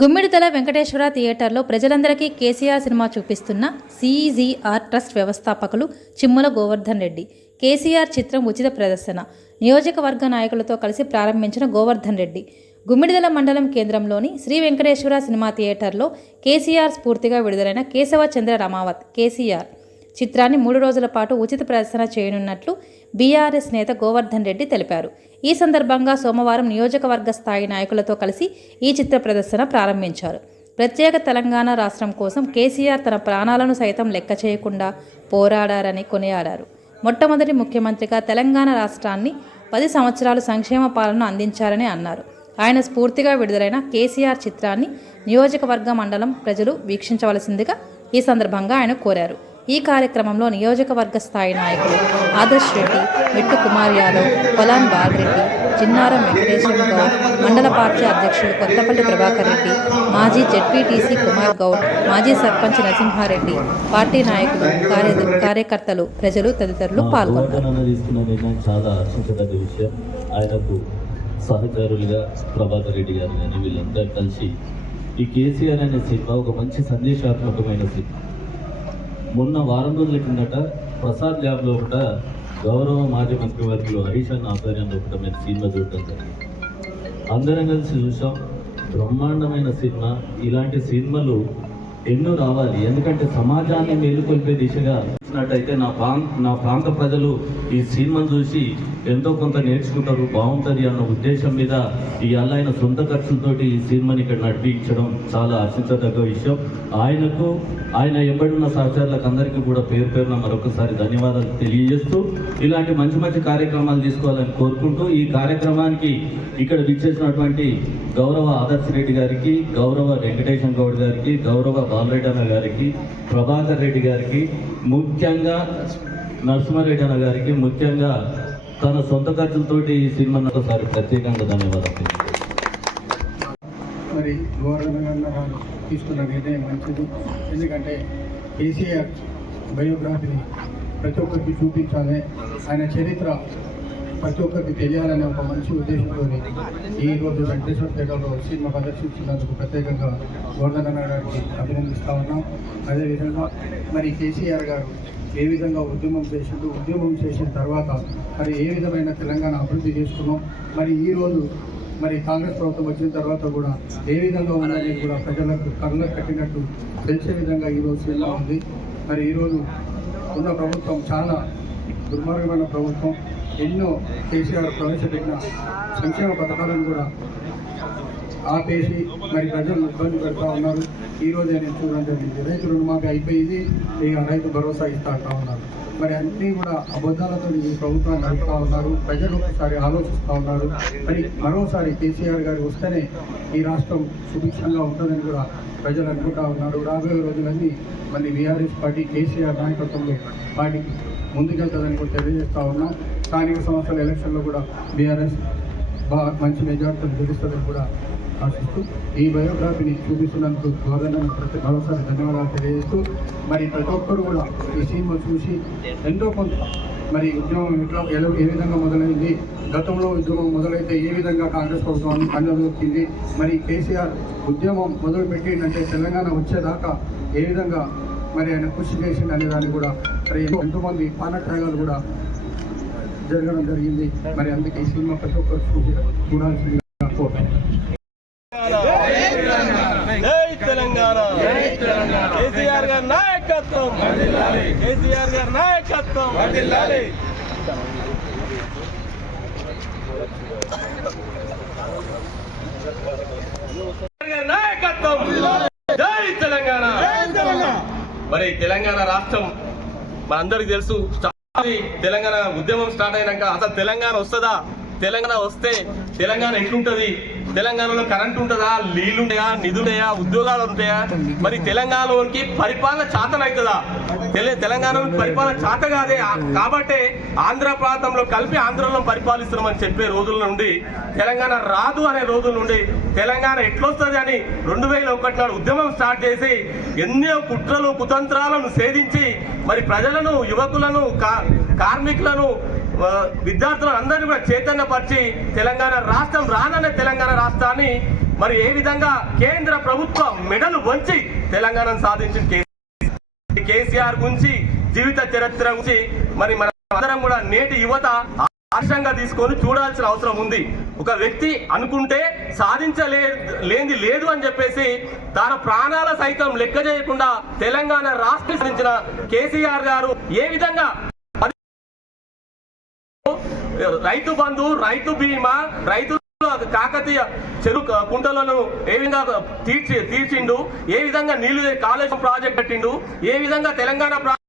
గుమ్మిడితల వెంకటేశ్వర థియేటర్లో ప్రజలందరికీ కేసీఆర్ సినిమా చూపిస్తున్న సిఈజీఆర్ ట్రస్ట్ వ్యవస్థాపకులు చిమ్ముల గోవర్ధన్ రెడ్డి. కేసీఆర్ చిత్రం ఉచిత ప్రదర్శన. నియోజకవర్గ నాయకులతో కలిసి ప్రారంభించిన గోవర్ధన్ రెడ్డి. గుమ్మిడిదల మండలం కేంద్రంలోని శ్రీ వెంకటేశ్వర సినిమా థియేటర్లో కేసీఆర్ స్ఫూర్తిగా విడుదలైన కేశవ చంద్ర రమావత్ కేసీఆర్. చిత్రాన్ని మూడు రోజుల పాటు ఉచిత ప్రదర్శన చేయనున్నట్లు బీఆర్ఎస్ నేత గోవర్ధన్ రెడ్డి తెలిపారు. ఈ సందర్భంగా సోమవారం నియోజకవర్గ స్థాయి నాయకులతో కలిసి ఈ చిత్ర ప్రదర్శన ప్రారంభించారు. ప్రత్యేక తెలంగాణ రాష్ట్రం కోసం కేసీఆర్ తన ప్రాణాలను సైతం లెక్క చేయకుండా పోరాడారని కొనియాడారు. మొట్టమొదటి ముఖ్యమంత్రిగా తెలంగాణ రాష్ట్రాన్ని పది సంవత్సరాలు సంక్షేమ పాలన అందించారని అన్నారు. ఆయన స్ఫూర్తిగా విడుదలైన కేసీఆర్ చిత్రాన్ని నియోజకవర్గ మండలం ప్రజలు వీక్షించవలసిందిగా ఈ సందర్భంగా ఆయన కోరారు. ఈ కార్యక్రమంలో నియోజకవర్గ స్థాయి నాయకులు ఆదర్శ్ రెడ్డి మెట్టు కుమార్ యాదవ్ పొలాన్ బాలరెడ్డి చిన్నారం వెంకటేశ్వర గౌడ్ మండల పార్టీ అధ్యక్షులు కొత్తపల్లి ప్రభాకర్ రెడ్డి మాజీ జెడ్పీటీసీ కుమార్ గౌడ్ మాజీ సర్పంచ్ నరసింహారెడ్డి పార్టీ నాయకులు కార్య కార్యకర్తలు ప్రజలు తదితరులు పాల్గొన్నారు. సహచరులుగా ప్రభాకర్ రెడ్డి గారు కానీ వీళ్ళంతా కలిసి ఈ కేసీఆర్ అనే సినిమా ఒక మంచి సందేశాత్మకమైన సినిమా. మొన్న వారం రోజుల కిందట ప్రసాద్ ల్యాబ్లో ఒకట గౌరవ మాజీ మంత్రివర్గులు హరీష్ అన్న ఆధ్వర్యంలో ఒకట మేము సినిమా చూడటం జరిగింది. అందరం కలిసి చూసాం బ్రహ్మాండమైన సినిమా. ఇలాంటి సినిమాలు ఎన్నో రావాలి. ఎందుకంటే సమాజాన్ని మేలుకొల్పే దిశగా చూసినట్టయితే నా ప్రాంత నా ప్రాంత ప్రజలు ఈ సినిమాను చూసి ఎంతో కొంత నేర్చుకుంటారు బాగుంటుంది అన్న ఉద్దేశం మీద ఈ అల్లైన సొంత ఖర్చులతోటి ఈ సినిమాని ఇక్కడ నడిపించడం చాలా ఆశించదగ్గ విషయం. ఆయనకు ఆయన ఎంబడున్న సహచరులకు అందరికీ కూడా పేరు పేరున మరొకసారి ధన్యవాదాలు తెలియజేస్తూ ఇలాంటి మంచి మంచి కార్యక్రమాలు తీసుకోవాలని కోరుకుంటూ ఈ కార్యక్రమానికి ఇక్కడ విచ్చేసినటువంటి గౌరవ ఆదర్శ్ రెడ్డి గారికి గౌరవ వెంకటేశం గౌడ్ గారికి గౌరవ బాలరెడ్డి అన్న గారికి ప్రభాకర్ రెడ్డి గారికి ముఖ్యంగా నరసింహారెడ్డి అన్న గారికి ముఖ్యంగా తన సొంత ఖర్చులతోటి ఈ సినిమాను ఒకసారి ప్రత్యేకంగా ధన్యవాదాలు. మరి గవర్నర్ గారు తీసుకున్న నిర్ణయం మంచిది. ఎందుకంటే కేసీఆర్ బయోగ్రఫీని ప్రతి ఒక్కరికి చూపించాలి. ఆయన చరిత్ర ప్రతి ఒక్కరికి తెలియాలనే ఒక మంచి ఉద్దేశంతో ఈ రోజు వెంకటేశ్వర థియేటర్లో సినిమా ప్రదర్శించినందుకు ప్రత్యేకంగా గవర్నర్ గారికి అభినందిస్తా ఉన్నాం. అదేవిధంగా మరి కేసీఆర్ గారు ఏ విధంగా ఉద్యమం చేసిండు ఉద్యమం చేసిన తర్వాత మరి ఏ విధమైన తెలంగాణ అభివృద్ధి చేసుకున్నాం మరి ఈరోజు మరి కాంగ్రెస్ ప్రభుత్వం వచ్చిన తర్వాత కూడా ఏ విధంగా ఉందని కూడా ప్రజలకు కళ్ళకు కట్టినట్టు తెలిసే విధంగా ఈరోజు సినిమా ఉంది. మరి ఈరోజు ఉన్న ప్రభుత్వం చాలా దుర్మార్గమైన ప్రభుత్వం. ఎన్నో కేసీఆర్ ప్రవేశపెట్టిన సంక్షేమ పథకాలను కూడా ఆపేసి మరి ప్రజలు ఇబ్బంది పెడతా ఉన్నారు. ఈ రోజే నేను చూడడం జరిగింది. రైతు రుణమాఫీ అయిపోయింది. ఇక రైతు భరోసా ఇస్తా ఉన్నారు. మరి అన్నీ కూడా అబద్ధాలతో ఈ ప్రభుత్వాన్ని నడుపుతా ఉన్నారు. ప్రజలు ఒకసారి ఆలోచిస్తూ ఉన్నారు. మరి మరోసారి కేసీఆర్ గారు వస్తేనే ఈ రాష్ట్రం సుభిక్షంగా ఉంటుందని కూడా ప్రజలు అనుకుంటా ఉన్నారు. రాబోయే రోజులన్నీ మళ్ళీ బీఆర్ఎస్ పార్టీ కేసీఆర్ నాయకత్వంలో పార్టీకి ముందుకెళ్తుందని కూడా తెలియజేస్తూ ఉన్నాం. స్థానిక సంస్థల ఎలక్షన్లో కూడా బీఆర్ఎస్ బాగా మంచి మెజార్టీతో గెలుస్తుందని కూడా ఆశిస్తూ ఈ బయోగ్రఫీని చూపిస్తున్నందుకు గవర్నర్ ప్రతి మరోసారి ధన్యవాదాలు తెలియజేస్తూ మరి ప్రతి ఒక్కరు కూడా ఈ సినిమా చూసి ఎంతో కొంత మరి ఉద్యమం ఎట్లా ఎలా ఏ విధంగా మొదలైంది గతంలో ఉద్యమం మొదలైతే ఏ విధంగా కాంగ్రెస్ ప్రభుత్వం అందజొక్కింది మరి కేసీఆర్ ఉద్యమం మొదలు పెట్టిందంటే తెలంగాణ వచ్చేదాకా ఏ విధంగా మరి ఆయన కృషి చేసింది అనే దాన్ని కూడా మరి ఎంతోమంది పానత్యాగాలు కూడా జరగడం జరిగింది. మరి అందుకే ఈ సినిమా ప్రతి ఒక్కరు జై తెలంగాణ. కేసీఆర్ గారి నాయకత్వం. కేసీఆర్ గారి నాయకత్వం. కేసీఆర్ గారి నాయకత్వం. జై తెలంగాణ. మరి తెలంగాణ రాష్ట్రం మనందరికి తెలుసు. తెలంగాణ ఉద్యమం స్టార్ట్ అయినాక అసలు తెలంగాణ వస్తుందా? తెలంగాణ వస్తే తెలంగాణ ఎట్లుంటది? తెలంగాణలో కరెంట్ ఉంటుందా? నీళ్ళు ఉంటాయా? ఉద్యోగాలు ఉంటాయా? మరి తెలంగాణలోకి పరిపాలన చాతన అవుతుందా? తెలంగాణలో పరిపాలన చాత కాదే. కాబట్టే ఆంధ్ర ప్రాంతంలో కలిపి ఆంధ్రలో పరిపాలిస్తున్నామని చెప్పే రోజుల నుండి తెలంగాణ రాదు అనే రోజుల నుండి తెలంగాణ ఎట్లొస్తుంది అని రెండు వేల ఒకటి నాడు ఉద్యమం స్టార్ట్ చేసి ఎన్నో కుట్రలు కుతంత్రాలను సేధించి మరి ప్రజలను యువకులను కా- కార్మికులను ఆ, అందరినీ కూడా చైతన్యపరిచి తెలంగాణ రాష్ట్రం రానన్న తెలంగాణ రాష్ట్రాన్ని మరి ఏ విధంగా కేంద్ర ప్రభుత్వం మెడలు వంచి తెలంగాణను సాధించిన కేసీఆర్ కేసీఆర్ గురించి జీవిత చరిత్ర గురించి మరి మన అందరం కూడా నేటి యువత ఆశంగా తీసుకొని చూడాల్సిన అవసరం ఉంది. ఒక వ్యక్తి అనుకుంటే సాధించలే లేనిది లేదు అని చెప్పేసి తన ప్రాణాల సైతం లెక్క చేయకుండా తెలంగాణ రాష్ట్ర సాధించిన కేసీఆర్ గారు ఏ విధంగా రైతు బంధు రైతు బీమా రైతు కాకతీయ చెరుకు కుంటలను ఏ విధంగా తీర్చి తీర్చిండు? ఏ విధంగా నీళ్ళు కాళేశ్వరం ప్రాజెక్ట్ కట్టిండు? ఏ విధంగా తెలంగాణ ప్రాంత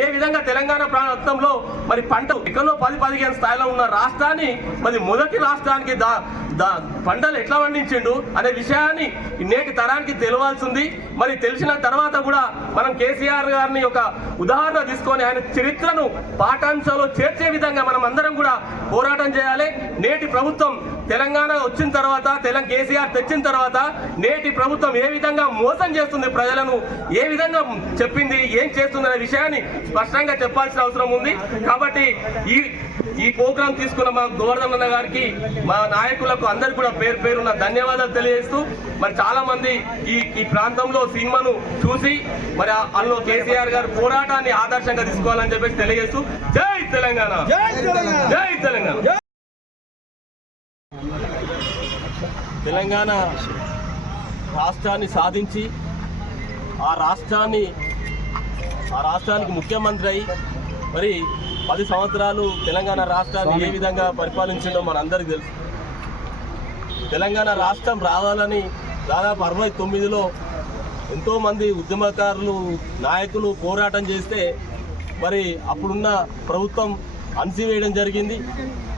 ఏ విధంగా తెలంగాణ ప్రాంతంలో మరి పంట ఇకలో పది పదిహేను స్థాయిలో ఉన్న రాష్ట్రాన్ని మరి మొదటి రాష్ట్రానికి దా దా పంటలు ఎట్లా పండించిండు అనే విషయాన్ని నేటి తరానికి తెలియాల్సింది. మరి తెలిసిన తర్వాత కూడా మనం కేసీఆర్ గారిని ఒక ఉదాహరణ తీసుకొని ఆయన చరిత్రను పాఠాంశాల్లో చేర్చే విధంగా మనం అందరం కూడా పోరాటం చేయాలి. నేటి ప్రభుత్వం తెలంగాణ వచ్చిన తర్వాత తెలంగాణ కేసీఆర్ తెచ్చిన తర్వాత నేటి ప్రభుత్వం ఏ విధంగా మోసం చేస్తుంది ప్రజలను ఏ విధంగా చెప్పింది ఏం చేస్తుంది అనే విషయాన్ని స్పష్టంగా చెప్పాల్సిన అవసరం ఉంది. కాబట్టి ఈ ఈ ప్రోగ్రాం తీసుకున్న మా గోవర్ధన్ గారికి మా నాయకులకు అందరికి కూడా పేరు పేరున్న ధన్యవాదాలు తెలియజేస్తూ మరి చాలా మంది ఈ ఈ ప్రాంతంలో సినిమాను చూసి మరి అందులో కేసీఆర్ గారి పోరాటాన్ని ఆదర్శంగా తీసుకోవాలని చెప్పేసి తెలియజేస్తూ జై తెలంగాణ! జై తెలంగాణ! తెలంగాణ రాష్ట్రాన్ని సాధించి ఆ రాష్ట్రాన్ని ఆ రాష్ట్రానికి ముఖ్యమంత్రి అయి మరి పది సంవత్సరాలు తెలంగాణ రాష్ట్రాన్ని ఏ విధంగా పరిపాలించిందో మనందరికీ తెలుసు. తెలంగాణ రాష్ట్రం రావాలని దాదాపు అరవై తొమ్మిదిలో ఎంతోమంది ఉద్యమకారులు నాయకులు పోరాటం చేస్తే మరి అప్పుడున్న ప్రభుత్వం అణిసివేయడం జరిగింది.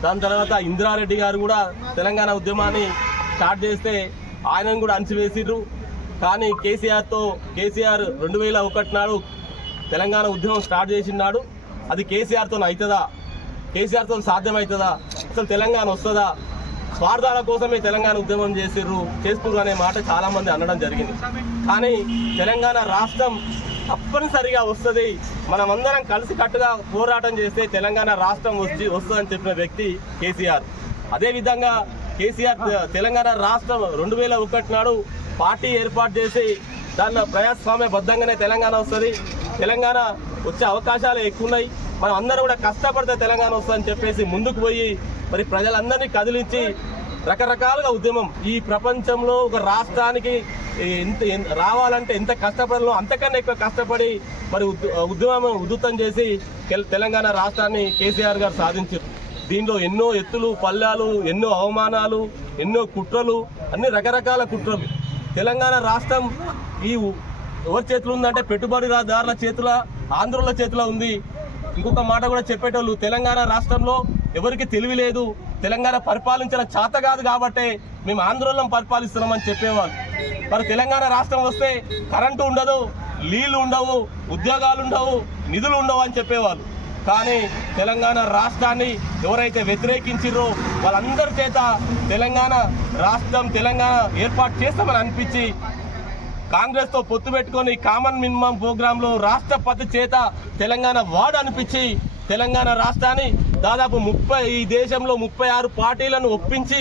దాని తర్వాత ఇందిరారెడ్డి గారు కూడా తెలంగాణ ఉద్యమాన్ని స్టార్ట్ చేస్తే ఆయనను కూడా అణిచివేసిర్రు. కానీ కేసీఆర్తో కేసీఆర్ రెండు వేల ఒకటి నాడు తెలంగాణ ఉద్యమం స్టార్ట్ చేసినాడు. అది కేసీఆర్తో అవుతుందా కేసీఆర్తో సాధ్యమవుతుందా అసలు తెలంగాణ వస్తుందా? స్వార్థాల కోసమే తెలంగాణ ఉద్యమం చేసిర్రు చేస్తున్నారు అనే మాట చాలామంది అనడం జరిగింది. కానీ తెలంగాణ రాష్ట్రం తప్పనిసరిగా వస్తుంది. మనమందరం కలిసి కట్టుగా పోరాటం చేస్తే తెలంగాణ రాష్ట్రం వచ్చి వస్తుందని చెప్పిన వ్యక్తి కేసీఆర్. అదేవిధంగా కేసీఆర్ తెలంగాణ రాష్ట్రం రెండు వేల ఒకటి నాడు పార్టీ ఏర్పాటు చేసి దానిలో ప్రజాస్వామ్యబద్ధంగానే తెలంగాణ వస్తుంది. తెలంగాణ వచ్చే అవకాశాలు ఎక్కువ ఉన్నాయి మనం అందరం కూడా కష్టపడితే తెలంగాణ వస్తుందని చెప్పేసి ముందుకు పోయి మరి ప్రజలందరినీ కదిలించి రకరకాలుగా ఉద్యమం. ఈ ప్రపంచంలో ఒక రాష్ట్రానికి ఎంత రావాలంటే ఎంత కష్టపడాలో అంతకన్నా ఎక్కువ కష్టపడి మరి ఉద్- ఉద్యమం ఉధృతం చేసి తెల- తెలంగాణ రాష్ట్రాన్ని కేసీఆర్ గారు సాధించారు. దీనిలో ఎన్నో ఎత్తులు పల్లాలు ఎన్నో అవమానాలు ఎన్నో కుట్రలు అన్ని రకరకాల కుట్రలు. తెలంగాణ రాష్ట్రం ఈ ఎవరి చేతిలో ఉందంటే పెట్టుబడిదారుల చేతుల ఆంధ్రుల చేతిలో ఉంది. ఇంకొక మాట కూడా చెప్పేటోళ్ళు తెలంగాణ రాష్ట్రంలో ఎవరికి తెలివి లేదు. తెలంగాణ పరిపాలించిన చేత కాదు కాబట్టే మేము ఆంధ్రోళం పరిపాలిస్తున్నామని చెప్పేవాళ్ళు. మరి తెలంగాణ రాష్ట్రం వస్తే కరెంటు ఉండదు నీళ్ళు ఉండవు ఉద్యోగాలు ఉండవు నిధులు ఉండవు అని చెప్పేవాళ్ళు. కానీ తెలంగాణ రాష్ట్రాన్ని ఎవరైతే వ్యతిరేకించారో వాళ్ళందరి చేత తెలంగాణ రాష్ట్రం తెలంగాణ ఏర్పాటు చేస్తామని అనిపించి కాంగ్రెస్తో పొత్తు పెట్టుకొని కామన్ మినిమం ప్రోగ్రామ్లో రాష్ట్రపతి చేత తెలంగాణ వార్డు అనిపించి తెలంగాణ రాష్ట్రాన్ని దాదాపు ముప్పై ఈ దేశంలో ముప్పై ఆరు పార్టీలను ఒప్పించి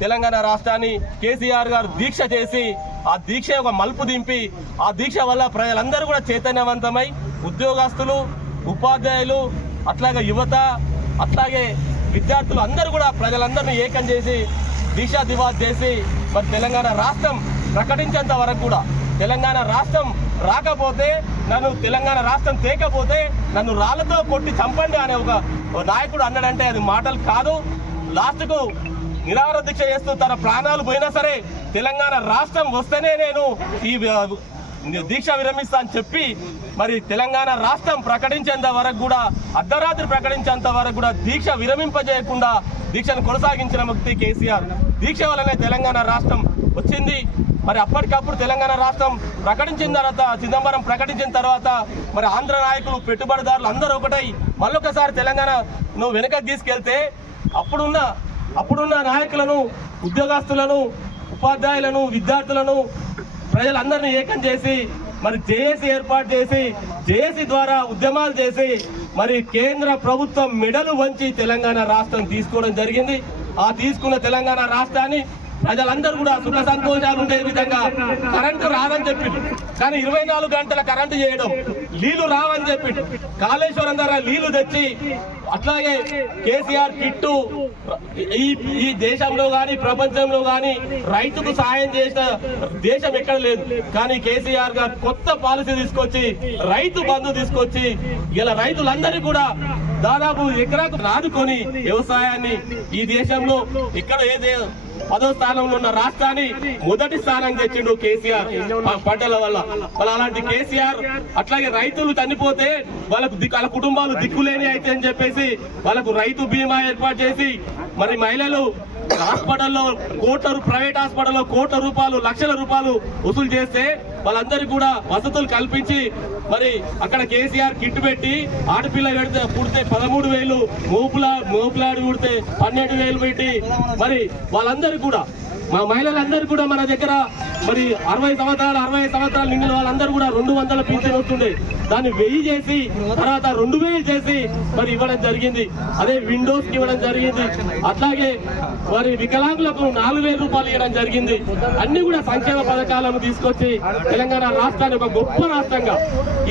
తెలంగాణ రాష్ట్రాన్ని కేసీఆర్ గారు దీక్ష చేసి ఆ దీక్ష ఒక మలుపు దింపి ఆ దీక్ష వల్ల ప్రజలందరూ కూడా చైతన్యవంతమై ఉద్యోగస్తులు ఉపాధ్యాయులు అట్లాగే యువత అట్లాగే విద్యార్థులు అందరూ కూడా ప్రజలందరినీ ఏకం చేసి దీక్షా దివాస్ చేసి మరి తెలంగాణ రాష్ట్రం ప్రకటించేంత వరకు కూడా తెలంగాణ రాష్ట్రం రాకపోతే నన్ను తెలంగాణ రాష్ట్రం తేకపోతే నన్ను రాళ్ళతో కొట్టి చంపండి అనే ఒక నాయకుడు అన్నాడంటే అది మాటలు కాదు. లాస్ట్కు నిరాహార దీక్ష చేస్తూ తన ప్రాణాలు పోయినా సరే తెలంగాణ రాష్ట్రం వస్తేనే నేను ఈ దీక్ష విరమిస్తా అని చెప్పి మరి తెలంగాణ రాష్ట్రం ప్రకటించేంత వరకు కూడా అర్ధరాత్రి ప్రకటించేంత వరకు కూడా దీక్ష విరమింపజేయకుండా దీక్షను కొనసాగించిన వ్యక్తి కేసీఆర్. దీక్ష వల్లనే తెలంగాణ రాష్ట్రం వచ్చింది. మరి అప్పటికప్పుడు తెలంగాణ రాష్ట్రం ప్రకటించిన తర్వాత చిదంబరం ప్రకటించిన తర్వాత మరి ఆంధ్ర నాయకులు పెట్టుబడిదారులు అందరూ ఒకటై మళ్ళొకసారి తెలంగాణ నువ్వు వెనక తీసుకెళ్తే అప్పుడున్న అప్పుడున్న నాయకులను ఉద్యోగస్తులను ఉపాధ్యాయులను విద్యార్థులను ప్రజలందరినీ ఏకం చేసి మరి జేఏసీ ఏర్పాటు చేసి జేఏసీ ద్వారా ఉద్యమాలు చేసి మరి కేంద్ర ప్రభుత్వం మెడలు వంచి తెలంగాణ రాష్ట్రం తీసుకోవడం జరిగింది. ఆ తీసుకున్న తెలంగాణ రాష్ట్రాన్ని ప్రజలందరూ కూడా సుఖ సంతోషాలు ఉండే విధంగా కరెంటు రాదని చెప్పిండు. కానీ ఇరవై నాలుగు గంటల కరెంటు చేయడం నీళ్ళు రావని చెప్పిండు. కాళేశ్వరం ద్వారా నీళ్ళు తెచ్చి అట్లాగే కేసీఆర్ కిట్టు ఈ ఈ దేశంలో కానీ ప్రపంచంలో కానీ రైతుకు సాయం చేసిన దేశం ఎక్కడ లేదు. కానీ కేసీఆర్ గారు కొత్త పాలసీ తీసుకొచ్చి రైతు బంధు తీసుకొచ్చి ఇలా రైతులందరికీ కూడా దాదాపు ఎకరాకు నాదుకొని వ్యవసాయాన్ని ఈ దేశంలో ఇక్కడ ఏదే పదో స్థానంలో ఉన్న రాష్ట్రాన్ని మొదటి స్థానం తెచ్చిండు కేసీఆర్ ఆ పంటల వల్ల. వాళ్ళ అలాంటి కేసీఆర్ అట్లాగే రైతులు చనిపోతే వాళ్ళకు వాళ్ళ కుటుంబాలు దిక్కులేని అయితే అని చెప్పేసి వాళ్ళకు రైతు బీమా ఏర్పాటు చేసి మరి మహిళలు హాస్పిటల్లో కోట్ల ప్రైవేట్ హాస్పిటల్లో కోట్ల రూపాయలు లక్షల రూపాయలు వసూలు చేస్తే వాళ్ళందరికీ కూడా వసతులు కల్పించి మరి అక్కడ కేసీఆర్ కిట్ పెట్టి ఆడపిల్ల పెడితే పుడితే పదమూడు వేలు మోపులా మోపులాడి పుడితే పన్నెండు వేలు పెట్టి మరి వాళ్ళందరికీ కూడా మా మహిళలందరూ కూడా మన దగ్గర మరి అరవై సంవత్సరాలు అరవై సంవత్సరాలు నిండిన వాళ్ళందరూ కూడా రెండు వందల పింఛన్ వస్తుండే. దాన్ని వెయ్యి చేసి తర్వాత రెండు వేలు చేసి మరి ఇవ్వడం జరిగింది. అదే విండోస్కి ఇవ్వడం జరిగింది. అట్లాగే మరి వికలాంగులకు నాలుగు వేల రూపాయలు ఇవ్వడం జరిగింది. అన్ని కూడా సంక్షేమ పథకాలను తీసుకొచ్చి తెలంగాణ రాష్ట్రాన్ని ఒక గొప్ప రాష్ట్రంగా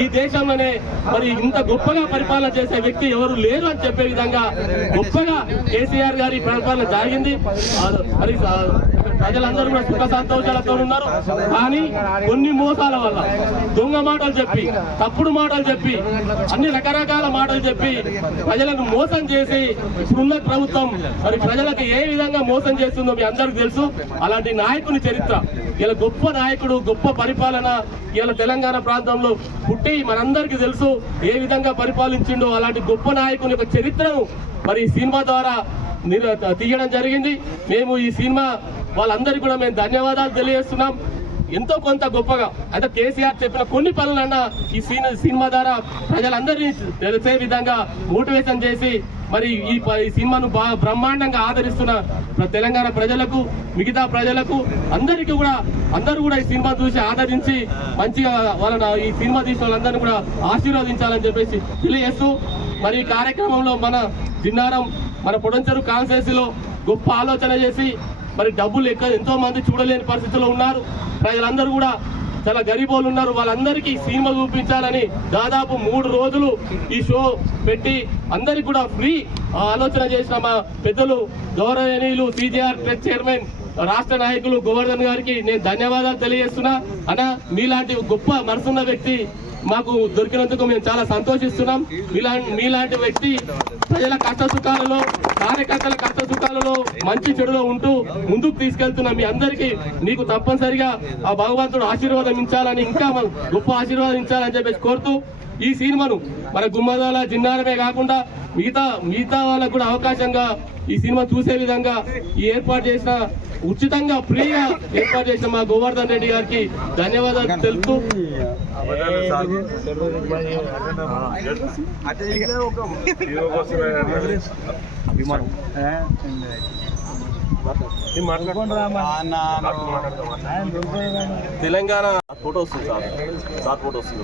ఈ దేశంలోనే మరి ఇంత గొప్పగా పరిపాలన చేసే వ్యక్తి ఎవరు లేరు అని చెప్పే విధంగా గొప్పగా కేసీఆర్ గారి పరిపాలన జరిగింది. మరి ప్రజలందరూ కూడా సుఖ సంతోషాలతో ఉన్నారు. కానీ కొన్ని మోసాల వల్ల దొంగ మాటలు చెప్పి తప్పుడు మాటలు చెప్పి అన్ని రకరకాల మాటలు చెప్పి ప్రజలను మోసం చేసి ఇప్పుడున్న ప్రభుత్వం మరి ప్రజలకు ఏ విధంగా మోసం చేస్తుందో మీ అందరికి తెలుసు. అలాంటి నాయకుని చరిత్ర ఇలా గొప్ప నాయకుడు గొప్ప పరిపాలన ఇలా తెలంగాణ ప్రాంతంలో పుట్టి మనందరికీ తెలుసు ఏ విధంగా పరిపాలించిండో అలాంటి గొప్ప నాయకుని యొక్క చరిత్రను మరి ఈ సినిమా ద్వారా నిర- తీయడం జరిగింది. మేము ఈ సినిమా వాళ్ళందరికీ కూడా మేము ధన్యవాదాలు తెలియజేస్తున్నాం. ఎంతో కొంత గొప్పగా. అయితే కేసీఆర్ చెప్పిన కొన్ని పనులన్నా ఈ సినిమా సినిమా ద్వారా ప్రజలందరినీ తెలిసే విధంగా మోటివేషన్ చేసి మరి ఈ ప- ఈ సినిమాను బాగా బ్రహ్మాండంగా ఆదరిస్తున్న తెలంగాణ ప్రజలకు మిగతా ప్రజలకు అందరికీ కూడా అందరూ కూడా ఈ సినిమా చూసి ఆదరించి మంచిగా వాళ్ళ ఈ సినిమా తీసిన వాళ్ళందరినీ కూడా ఆశీర్వదించాలని చెప్పేసి తెలియజేస్తూ మరి ఈ కార్యక్రమంలో మన జిన్నారం మన పొడంచెరు కాన్స్టిట్యూన్సీలో గొప్ప ఆలోచన చేసి మరి డబ్బులు ఎక్క ఎంతో మంది చూడలేని పరిస్థితుల్లో ఉన్నారు. ప్రజలందరూ కూడా చాలా గరీబోళ్ళు ఉన్నారు. వాళ్ళందరికీ సినిమా చూపించాలని దాదాపు మూడు రోజులు ఈ షో పెట్టి అందరికి కూడా ఫ్రీ ఆలోచన చేసిన మా పెద్దలు గౌరవనీయులు సిజిఆర్ ట్రస్ట్ చైర్మన్ రాష్ట్ర నాయకులు గోవర్ధన్ గారికి నేను ధన్యవాదాలు తెలియజేస్తున్నా. అన్న మీలాంటి గొప్ప మనసున్న వ్యక్తి మాకు దొరికినందుకు మేము చాలా సంతోషిస్తున్నాం. మీలా మీలాంటి వ్యక్తి ప్రజల కష్ట సుఖాలలో కార్యకర్తల కష్ట సుఖాలలో మంచి చెడులో ఉంటూ ముందుకు తీసుకెళ్తున్న మీ అందరికీ మీకు తప్పనిసరిగా ఆ భగవంతుడు ఆశీర్వాదం ఇచ్చాలని ఇంకా గొప్ప ఆశీర్వాదం ఇచ్చాలని చెప్పేసి కోరుతూ ఈ సినిమాను మన గుమ్మదాల జిన్నారమే కాకుండా మిగతా మిగతా వాళ్ళకు కూడా అవకాశంగా ఈ సినిమా చూసే విధంగా ఈ ఏర్పాటు చేసిన ఉచితంగా ఫ్రీగా ఏర్పాటు చేసిన మా గోవర్ధన్ రెడ్డి గారికి ధన్యవాదాలు తెలుపుతూ తెలంగాణ ఫోటో వస్తుంది సార్. సార్ ఫోటో వస్తుంది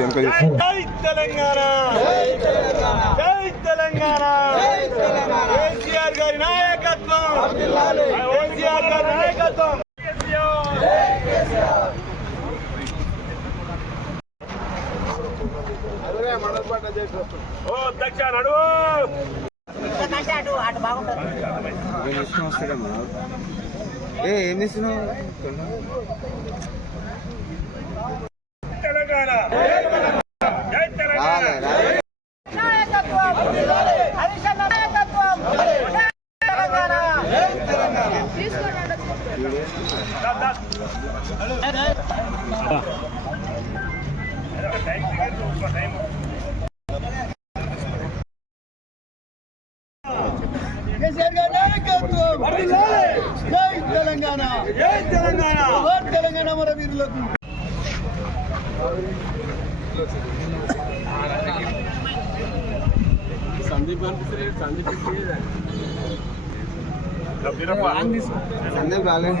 తెలంగాణ! జై తెలంగాణ! కేసీఆర్ గారి నాయకత్వం! కేసీఆర్ గారి నాయకత్వం! ఓ దక్ష నడువు! ఏ ఏం చేస్తున్నావు? తెలంగాణ! జై తెలంగాణ జై తెలంగాణ తెలంగాణ మన వీరులకు సందీప్ రాలేదు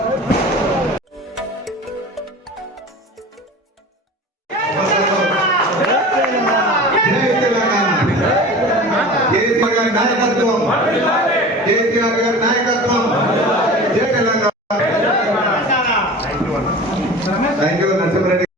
థ్యాంక్ యూ నరసింహారెడ్డి